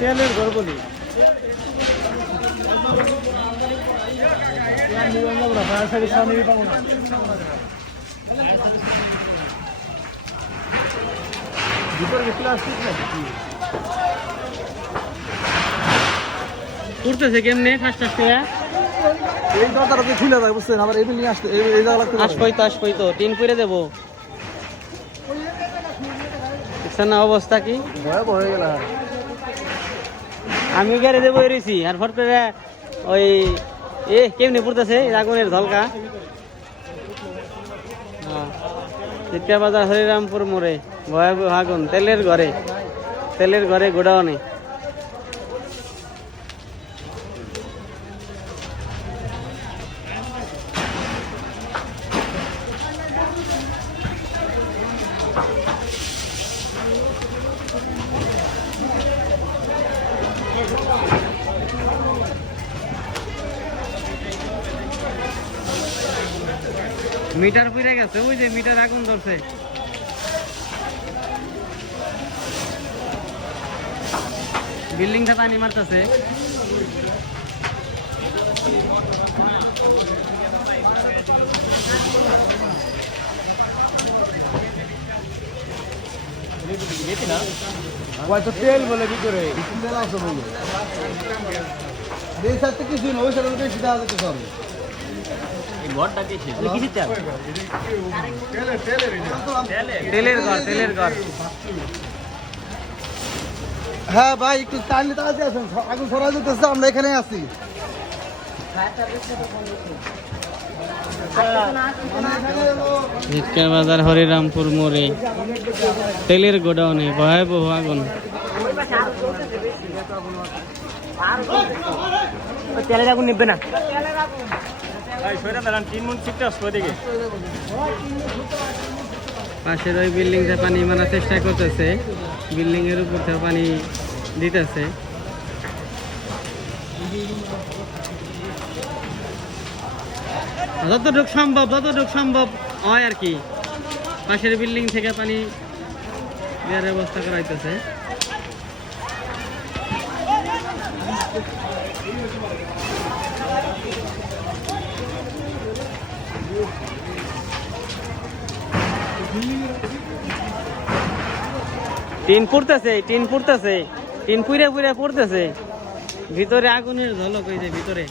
তেলের ঘর বলি উঠতেছে কেমনে ফার্স্ট আসতে এই দরজাটা খুলে যায় বুঝছেন, আবার এই বিল্ডিং আসতে এই জায়গা লাগতে আসবই তো টিন করে দেবো। না অবস্থা কি ভয়াবহ হয়ে গেল। আমি গাড়ি দেবো এরেছি আর ফট করে ওই কেমনি পড়তেছে আগুনের ঝলকা। চিৎকার বাজার হরিরামপুর মোড়ে ভয়াবহ আগুন তেলের ঘরে গোডাউনে। মিটার পুড়ে গেছে, ওই যে মিটার আগুন ধরছে। বিল্ডিংটা পানি মারতেছে। তেল বলে ভিতরে তেল আছে বলে এই সাথে কিছু না, ওই সাথে বেশি দেওয়া যেতে হবে। তেলের ঘর। হ্যাঁ ভাই একটু টাইমলি তাড়াতাড়ি আছেন, আগুন সরা যেতেছে, আমরা এখানে আছি। চিৎকার বাজার হরিরামপুর মোড়ে তেলের গোডাউনে ভয়াবহ আগুন। তেলের আগুন নিবে না, পাশের ওই বিল্ডিংটা পানি মারার চেষ্টা করতেছে, বিল্ডিং এর উপর থেকে পানি দিতেছে। যতটুক সম্ভব হয় আর কি, পাশের বিল্ডিং থেকে পানি দেওয়ার ব্যবস্থা করা হইতেছে। টিন পুড়ে পড়তেছে, ভিতরে আগুনের ঝলক হয়েছে ভিতরে।